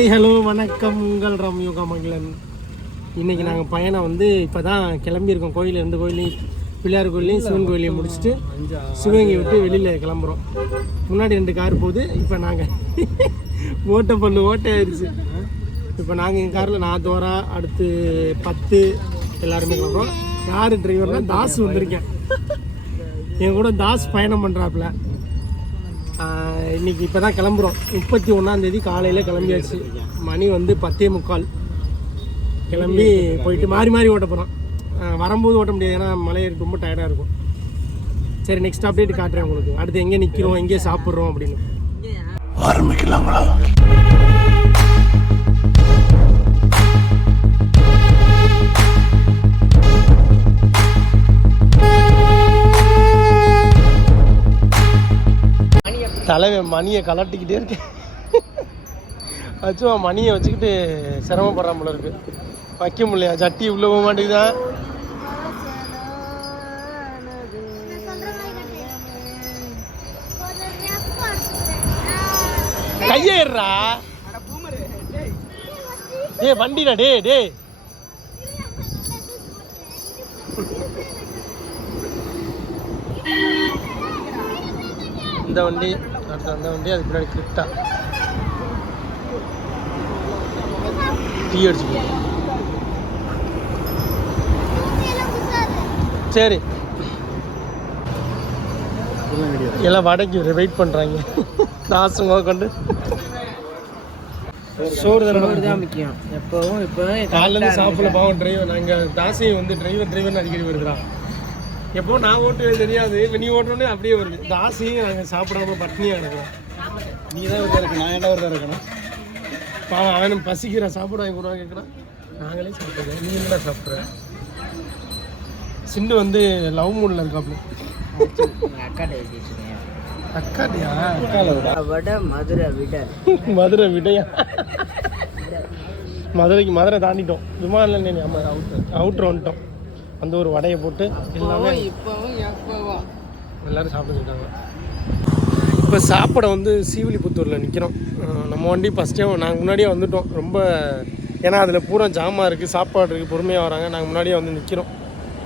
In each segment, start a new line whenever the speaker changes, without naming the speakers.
Hi hello வணக்கம். உங்கள் ரம் யோகா மகிழன் இன்றைக்கி நாங்கள் பயணம் வந்து இப்போ தான் கிளம்பியிருக்கோம். கோயில் ரெண்டு கோயிலையும் பிள்ளையார் கோயிலையும் சிவன் கோயிலையும் முடிச்சுட்டு சிவகங்கை விட்டு வெளியில் கிளம்புறோம். முன்னாடி ரெண்டு கார் போகுது. இப்போ நாங்கள் ஓட்ட பண்ணு ஓட்டை ஆயிடுச்சு இப்போ நாங்கள் எங்கள் காரில் நான் தோரா அடுத்து பத்து எல்லாருமே கிளம்புறோம். யார் டிரைவர்னால் தாஸ் வந்திருக்கேன். என் கூட தாஸ் பயணம் பண்ணுறாப்புல இன்றைக்கி இன்னைக்கு இப்போ தான் கிளம்புறோம். முப்பத்தி ஒன்றாந்தேதி காலையில் கிளம்பியாச்சு. மணி வந்து பத்தே முக்கால். கிளம்பி போயிட்டு மாறி மாறி ஓட்ட போகிறோம் வரும்போது ஓட்ட முடியாது. ஏன்னா மலை ரொம்ப டயர்டாக இருக்கும். சரி நெக்ஸ்ட் அப்டேட் காட்டுறேன் உங்களுக்கு. அடுத்து எங்கே நிற்கிறோம் எங்கே சாப்பிட்றோம் அப்படின்னு.
ஆரம்பிக்கலாங்களா
தலைவன் மணியை கலட்டிக்கிட்டே இருக்கேன் அச்சுவா மணியை வச்சுக்கிட்டு சிரமப்படுறான் போல இருக்கு. வைக்க முடியல ஜட்டி உள்ளே போக மாட்டேங்குதா? கையேறா டேய் வண்டிடா டே டே இந்த வண்டி அடுத்த அந்த வண்டி அதுக்கு பின்னாடி கிரிப்டா டீ அடிச்சு சரி. எல்லாம் வடைக்கு வெயிட் பண்ணுறாங்க தாசுங்க கொண்டு சோறு தானே
முக்கியம். எப்பவும் இப்போ
காலையில சாப்பிடல பாவம் டிரைவர் நாங்கள் தாசி வந்து டிரைவர் டிரைவர்னு அடிக்கடி வருதுறான் எப்போ நான் ஓட்டுவே தெரியாது இப்போ நீ ஓட்டணுன்னே அப்படியே வருது. தாசி நாங்கள் சாப்பிடாம பட்னியாக இருக்கிறோம்
நீ தான் ஒரு இருக்கணும் நான் என்ன ஒரு இருக்கணும்?
பாவம் அவனும் பசிக்கிறான் சாப்பிட வாங்கி கூட கேட்குறான் நாங்களே சாப்பிட்றோம். நீ என்ன சாப்பிட்ற? சிண்டு வந்து லவ் மூடில்
வச்சுருக்கேன்
அக்காட்டியா
விட மதுரை விட.
மதுரை விடையா? மதுரைக்கு மதுரை தாண்டிட்டோம். விமான நிலையம் ஆமாம் அவுட்ரு அவுட்ரு வந்துட்டோம். அந்த ஒரு வடையை போட்டு எல்லாமே எல்லாரும் சாப்பிட்டுருக்காங்க இப்போ சாப்பிட வந்து சீவிலிபுத்தூரில் நிற்கிறோம் நம்ம வண்டி ஃபஸ்ட்டே நாங்கள் முன்னாடியே வந்துட்டோம். ரொம்ப ஏன்னா அதில் பூரா ஜாமான் இருக்குது சாப்பாடு இருக்குது பொறுமையாக வராங்க. நாங்கள் முன்னாடியே வந்து நிற்கிறோம்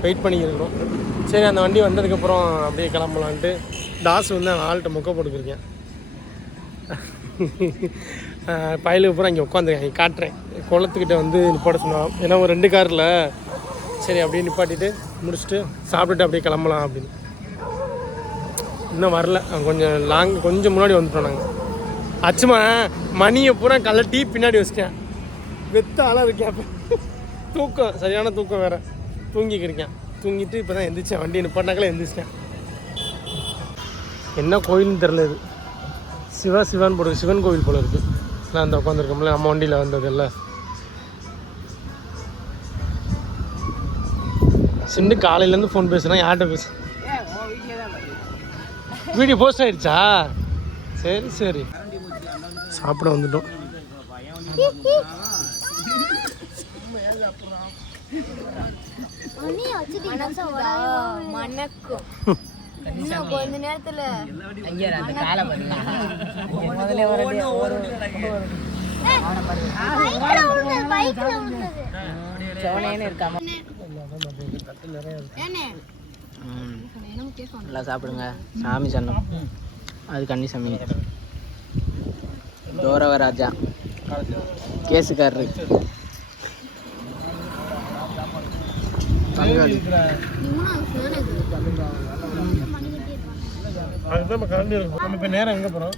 வெயிட் பண்ணிக்கிறோம் சரி அந்த வண்டி வந்ததுக்கப்புறம் அப்படியே கிளம்பலான்ட்டு தாஸ் வந்து நான் ஆள்கிட்ட மொக்க போட்டுக்கிருக்கேன். பயலுக்கு அப்புறம் இங்கே உட்காந்துருக்கேன் காட்டுறேன். குளத்துக்கிட்ட வந்து நிப்பாட்ட சொன்னான். ஏன்னா ஒரு ரெண்டு காரில் சரி அப்படியே நிப்பாட்டிட்டு முடிச்சுட்டு சாப்பிட்டுட்டு அப்படியே கிளம்பலாம் அப்படின்னு. இன்னும் வரல. அவன் கொஞ்சம் லாங் கொஞ்சம் முன்னாடி வந்துட்டோம் நாங்கள் அச்சுமா மணியை பூரா கலட்டி பின்னாடி வச்சிட்டேன். வெத்த ஆளாக இருக்கேன் தூக்கம் சரியான தூக்கம் வேற. தூங்கிக்கிருக்கேன். தூங்கிட்டு இப்போ தான் எந்திரிச்சேன். வண்டி நிப்பாட்டாக்கில் எந்திரிச்சிட்டேன். என்ன கோயில்னு தெரில இது. சிவா சிவான் போடுறது சிவன் கோவில் போல இருக்குது நான் அந்த உட்காந்துருக்கோம்ல நம்ம வண்டியில் வந்ததில்ல சிண்டு காலையிலேருந்து ஃபோன் பேசுனா யார்கிட்ட பேசு வீடியோ போஸ்ட் ஆயிடுச்சா? சரி சரி. சாப்பிட வந்துட்டோம்.
மணக்கும் இன்னும் கொஞ்ச நேரத்துல
ஐயா அந்த காலை பண்ணல முதல்ல ஒரு
பைக்ல விழுந்தது
சோனைன்னு இருக்காம
தட்டு நிறைய இருக்கு
ஏனே
நல்லா சாப்பிடுங்க. சாமி சன்னம் அது கன்னி சாமி. தோரவராஜா கேஸுக்காரரு. பங்காளி.
அதுதான் நம்ம கிளம்பி இருக்கோம் நம்ம இப்போ நேரம் எங்கே போகிறோம்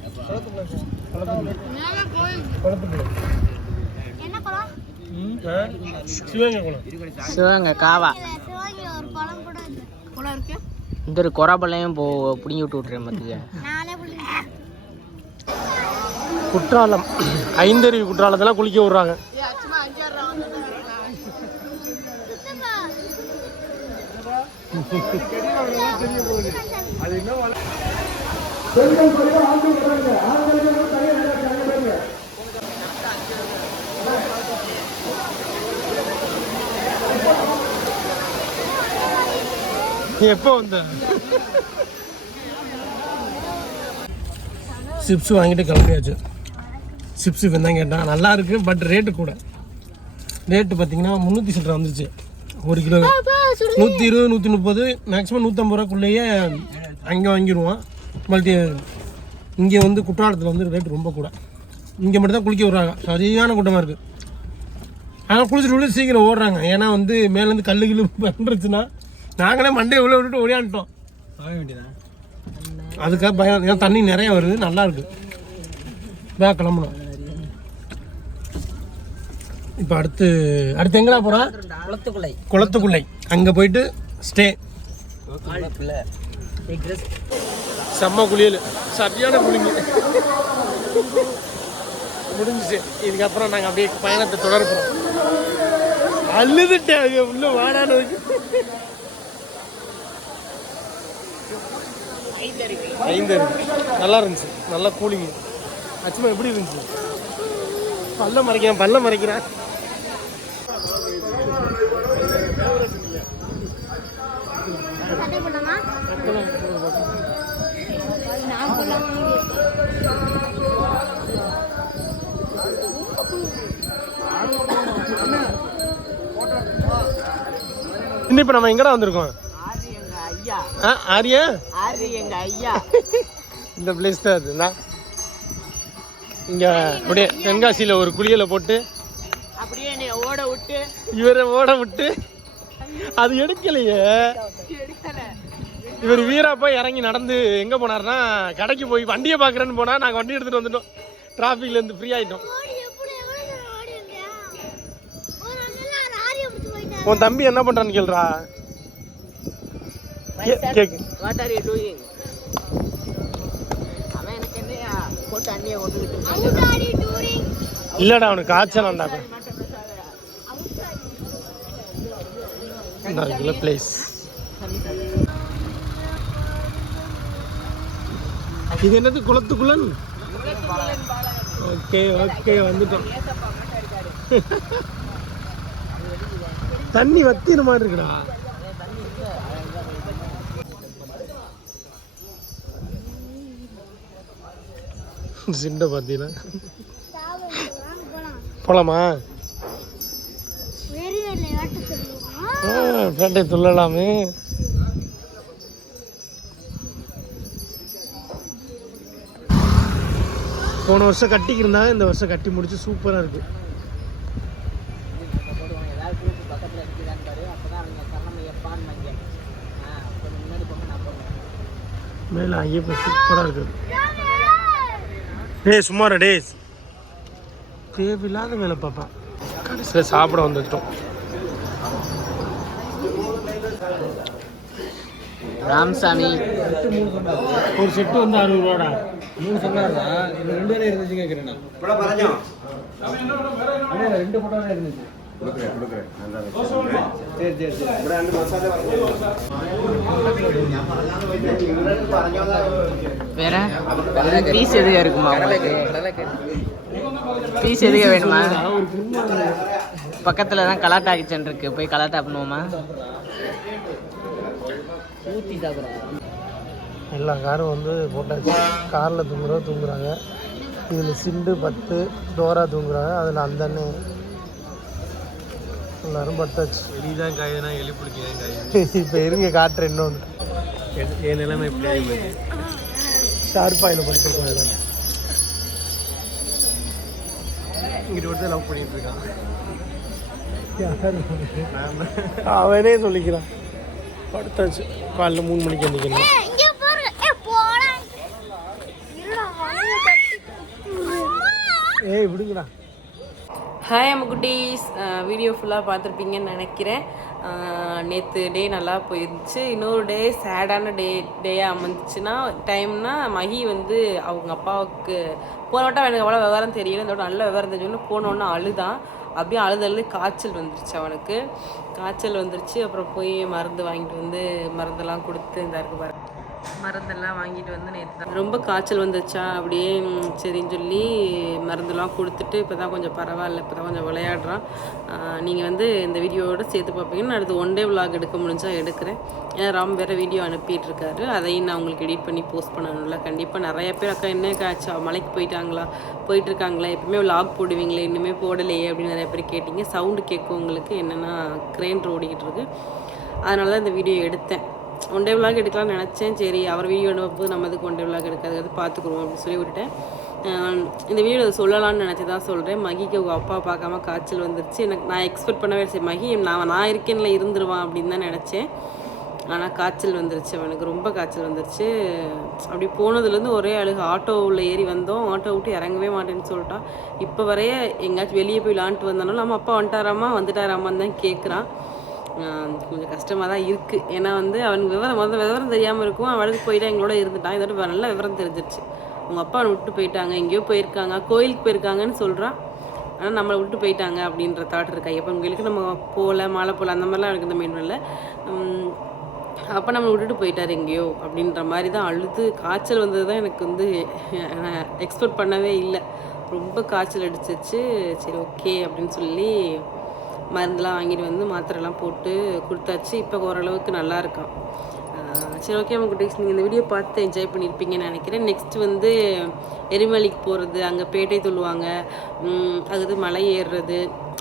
குளத்துக்குள்ள? சிவகங்கை குளம்
சிவகங்கை காவா
சிவாங்கி ஒரு குளம் கூட இல்லை குளம் இருக்கு.
இந்த ஒரு கொராப்பள்ளையும் போ பிடிங்கி விட்டு
நானே பிடிச்சேன்
குற்றாலம். ஐந்தருவி குற்றாலத்தெல்லாம் குளிக்க விட்றாங்க. நீ எப்போ வந்த? சிப்ஸ் வாங்கிட்டு கிளம்பியாச்சு. சிப்ஸ் இவன் தான் கேட்டான். நல்லா இருக்கு பட் ரேட்டு கூட. ரேட்டு பார்த்தீங்கன்னா முந்நூற்றி சில்லரை வந்துருச்சு. ஒரு கிலோ நூற்றி இருபது நூற்றி முப்பது மேக்ஸிமம் நூற்றம்பது ரூபாக்குள்ளேயே அங்கே வாங்கிடுவோம் மல்டி இங்கே வந்து குற்றாலத்தில் வந்து ரேட் ரொம்ப கூட. இங்கே மட்டும் தான் குளிக்க விட்றாங்க. சரியான கூட்டமாக இருக்குது ஆனால் குளிச்சுட்டு உள்ள சீக்கிரம் ஓடுறாங்க. ஏன்னா வந்து மேலேருந்து கல்லு கில்லு பண்ணுறச்சுன்னா நாங்களே மண்டையை உள்ள விட்டுட்டு ஓடியான்ட்டோம் அதுக்காக பயம் ஏன்னா தண்ணி நிறைய வருது நல்லா இருக்கு. வே கிளம்பணும். இப்போ அடுத்து அடுத்து எங்கடா போகிறோம்
குளத்துக்குள்ளை.
குளத்துக்குள்ளை. அங்கே போயிட்டு ஸ்டே செம்ம குளியல். சரியான குளிங்க. முடிஞ்சிச்சு. இதுக்கப்புறம் நாங்கள் அப்படியே பயணத்தை தொடர்போம் அழுதுட்டேன். அங்க உள்ள வாடானதுக்கு ஐந்து நல்லா இருந்துச்சு. நல்லா கூலிங் அச்சுமா எப்படி இருந்துச்சு? பல்ல மறைக்கிறேன் பல்ல மறைக்கிறேன்.
கதை நான்
இன்னும் இப்போ நம்ம எங்கடா வந்திருக்கோம்? ஆரியா?
ஐயா.
இந்த பிளேஸ் தான் அதுண்ணா இங்கே அப்படியே தென்காசியில் ஒரு குளியலை போட்டு
அப்படியே என்னை ஓட விட்டு.
இவரை ஓட விட்டு அது எடுக்கலையே. இவர் வீரா போய் இறங்கி நடந்து எங்கே போனார்னா கடைக்கு போய் வண்டியை பார்க்குறேன்னு போனால் நாங்கள் வண்டி எடுத்துகிட்டு வந்துட்டோம். டிராஃபிக்லேருந்து ஃப்ரீ ஆகிட்டோம் உன் தம்பி என்ன பண்ணுறான்னு கேள்றா
வாட் ஆர் யூ டூயிங் அவன் எனக்கு என்னையா போட்டு அண்ணியை
அவுட்டாடி டூரிங்
இல்லைடா அவனுக்கு காய்ச்சல் வந்தா நல்ல பிளேஸ் இது என்னது குளத்துக்குள்ளன் ஓகே ஓகே வந்துட்டோம். தண்ணி வத்தின மாதிரி இருக்குடா. சிண்டை பார்த்தீங்கன்னா ஆ, பேட்டை துள்ளலாமே. போன வருஷம் கட்டிக்கிருந்தாங்க இந்த வருஷம் கட்டி முடிச்சு சூப்பராக இருக்கு. மேலே ஐயப்பன் சூப்பராக இருக்கு. டேய் சும்மாரா டேய். தேவையில்லாத வேலை பார்ப்பேன் கடைசியில் சாப்பிட வந்துட்டோம்.
ராம்சாமி.
ஒரு செட்டு வந்து அறுபது ரூபாடா.
மூணு சொன்னாரா? இது ரெண்டு பேரும் இருந்துச்சு கேட்குறேன் அண்ணா ரெண்டு போட்டோ தான் இருந்துச்சு சரி சரி சரி.
வேற? பீஸ் எதுగా இருக்குமா பீஸ் எதுగా வேணுமா? பக்கத்துல தான் கலாட்டா கிச்சன் இருக்கு. போய் கலாட்டா பண்ணுவோமா?
எல்லா காரும் வந்து போட்டாச்சு. காரில் தூங்குறவங்க தூங்குறாங்க. இதில் சிண்டு பத்து டோரா தூங்குறாங்க. அதில் அந்த அண்ணன் எல்லாரும் பட்டாச்சு
எலிதான் காயுதுனா எலி பிடிக்கும் காயுது?
இப்போ இருங்க காட்டுறேன் இன்னொன்று
என் நிலைமை எப்படி ஆகி
ஷார்ப்பாயில் படிச்சிருக்கோம். இங்கிட்டு ஒருத்தர் லவ் பண்ணிட்டு இருக்கான். அவனே சொல்லிக்கிறான். படுத்தாச்சு. காலைல மூணு மணிக்கு எந்திக்கணும்
ஏய், இங்க பாருங்க ஏ போடா. இருடா வந்து கட்டி அம்மா!
ஏய் விடுங்கடா.
ஹாய் அம்ம குட்டீஸ். வீடியோ ஃபுல்லாக பார்த்துருப்பீங்கன்னு நினைக்கிறேன். நேற்று டே நல்லா போயிருந்துச்சு. இன்னொரு டே சேடான டே டேயாக அமைஞ்சிச்சுன்னா டைம்னா மகி வந்து அவங்க அப்பாவுக்கு போன வட்டம் எனக்கு அவ்வளோ விவரம் தெரியல. இந்த நல்ல விவரம் தெரிஞ்சோன்னு போனோன்னு அழுதான் அப்படியே அழுதழுது காய்ச்சல் வந்துருச்சு அவனுக்கு. காய்ச்சல் வந்துருச்சு. அப்புறம் போய் மருந்து வாங்கிட்டு வந்து மருந்தெல்லாம் கொடுத்து இந்த இருக்கு பாரு. மருந்தெல்லாம் வாங்கிட்டு வந்து நேற்று ரொம்ப காய்ச்சல் வந்துச்சா அப்படியே சரின்னு சொல்லி மருந்தெல்லாம் கொடுத்துட்டு இப்போ தான் கொஞ்சம் பரவாயில்ல இப்போ தான் கொஞ்சம் விளையாடுறான் நீங்கள் வந்து இந்த வீடியோவோட சேர்த்து பார்ப்பீங்கன்னு அடுத்து ஒன் டே விலாக் எடுக்க முடிஞ்சா எடுக்கிறேன். ஏன்னா ராம் வேறு வீடியோ அனுப்பிட்டு இருக்காரு. அதையும் நான் உங்களுக்கு எடிட் பண்ணி போஸ்ட் பண்ணணும்ல. கண்டிப்பாக நிறைய பேர் அக்கா என்ன காய்ச்சா மலைக்கு போயிட்டாங்களா? போயிட்டு இருக்காங்களா? எப்பவுமே விலாக் போடுவீங்களே? இன்னுமே போடலையே? அப்படின்னு நிறைய பேர் கேட்டிங்க. சவுண்டு கேட்கும் உங்களுக்கு என்னென்னா கிரெயின் ஓடிக்கிட்டு இருக்கு. அதனால தான் இந்த வீடியோ எடுத்தேன். ஒன் டே விலாக் எடுக்கலாம்னு நினச்சேன். சரி அவர் வீடியோ எடுக்கும்போது நம்ம இதுக்கு ஒன் டே விளாக் எடுக்காது பார்த்துக்குருவோம் அப்படின்னு சொல்லி விட்டுட்டேன். இந்த வீடியோ சொல்லலாம்னு நினச்சி தான் சொல்கிறேன் மகிக்கு அவங்க அப்பா பார்க்காம காய்ச்சல் வந்துருச்சு. எனக்கு நான் எக்ஸ்பெக்ட் பண்ணவே சரி மகி நான் நான் இருக்கேன்ல இருந்துருவான் அப்படின்னு தான் நினச்சேன். ஆனால் காய்ச்சல் வந்துருச்சு. அவனுக்கு ரொம்ப காய்ச்சல் வந்துருச்சு. அப்படி போனதுலேருந்து ஒரே அழுகு. ஆட்டோவில் ஏறி வந்தோம். ஆட்டோ விட்டு இறங்கவே மாட்டேன்னு சொல்லிட்டான். இப்போ வரைய எங்கேயாச்சும் வெளியே போய் விளாண்டுட்டு வந்தாலும் நம்ம அப்பா வந்துட்டாராமா? வந்துட்டாராமான்னு தான் கேட்குறான் கொஞ்சம் கஷ்டமாக தான் இருக்குது ஏன்னா வந்து அவனுக்கு விவரம் முதல்ல விவரம் தெரியாமல் இருக்கும். அவனுக்கு போயிட்டு எங்களோட இருந்துட்டான். இதோட நல்ல விவரம் தெரிஞ்சிருச்சு. அவங்க அப்பா அவனை விட்டு போயிட்டாங்க. எங்கேயோ போயிருக்காங்க. கோயிலுக்கு போயிருக்காங்கன்னு சொல்கிறான் ஆனால் நம்மளை விட்டு போயிட்டாங்க அப்படின்ற தாட் இருக்கா. ஐயப்பன் கோயிலுக்கு நம்ம போகல மாலை போகல அந்த மாதிரிலாம் எனக்கு இந்த மெயின் இல்லை. அப்போ நம்மளை விட்டுட்டு போயிட்டார் எங்கேயோ அப்படின்ற மாதிரி தான் அழுது காய்ச்சல் வந்தது தான் எனக்கு வந்து எக்ஸ்பெக்ட் பண்ணவே இல்லை. ரொம்ப காய்ச்சல் அடிச்சிச்சு. சரி ஓகே அப்படின்னு சொல்லி மருந்தெல்லாம் வாங்கிட்டு வந்து மாத்திரைலாம் போட்டு கொடுத்தாச்சு. இப்போ ஓரளவுக்கு நல்லா இருக்கான். சரி ஓகே அவங்க குட்டீஸ் நீங்கள் இந்த வீடியோ பார்த்து என்ஜாய் பண்ணியிருப்பீங்கன்னு நினைக்கிறேன். நெக்ஸ்ட் வந்து எரிமலைக்கு போகிறது அங்கே பேட்டை தொழுவாங்க அது மலை ஏறுறது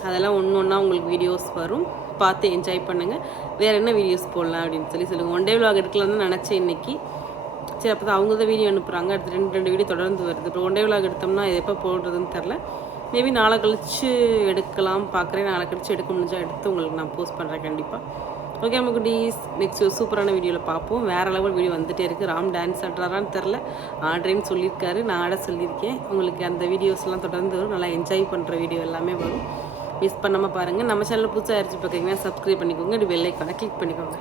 அதெல்லாம் ஒன்று ஒன்றா உங்களுக்கு வீடியோஸ் வரும். பார்த்து என்ஜாய் பண்ணுங்கள் வேறு என்ன வீடியோஸ் போடலாம் அப்படின்னு சொல்லி சொல்லுங்கள் ஒன் டே விலாக் எடுக்கலாம்னு தான் நினச்சேன் இன்னைக்கு. சரி அப்போ தான் அவங்க தான் வீடியோ அனுப்புகிறாங்க அடுத்து ரெண்டு ரெண்டு வீடியோ தொடர்ந்து வருது. இப்போ ஒன் டே விலாக் எடுத்தோம்னா எப்போ போடுறதுன்னு தெரில மேபி நாளை கழிச்சு எடுக்கலாம். பார்க்குறேன். நாளை கழிச்சு எடுக்க முடிஞ்சால் எடுத்து உங்களுக்கு நான் போஸ்ட் பண்ணுறேன் கண்டிப்பாக ஓகே நம்ம குட்டீஸ். நெக்ஸ்ட் சூப்பரான வீடியோவில் பார்ப்போம். வேறு லெவல் வீடியோ வந்துட்டே இருக்குது ராம் டான்ஸ் ஆடுறாரான்னு தெரில ஆடுறேன்னு சொல்லியிருக்காரு. நான் ஆட சொல்லியிருக்கேன். உங்களுக்கு அந்த வீடியோஸ்லாம் தொடர்ந்து வரும். நல்லா என்ஜாய் பண்ணுற வீடியோ எல்லாமே வரும். மிஸ் பண்ணாமல் பாருங்கள் நம்ம சேனல் புதுசாக அரிச்சு பார்க்குறீங்கன்னா சப்ஸ்கிரைப் பண்ணிக்கோங்க. இப்படி வெள்ளைக்கான க்ளிக் கிளிக் பண்ணிக்கோங்க.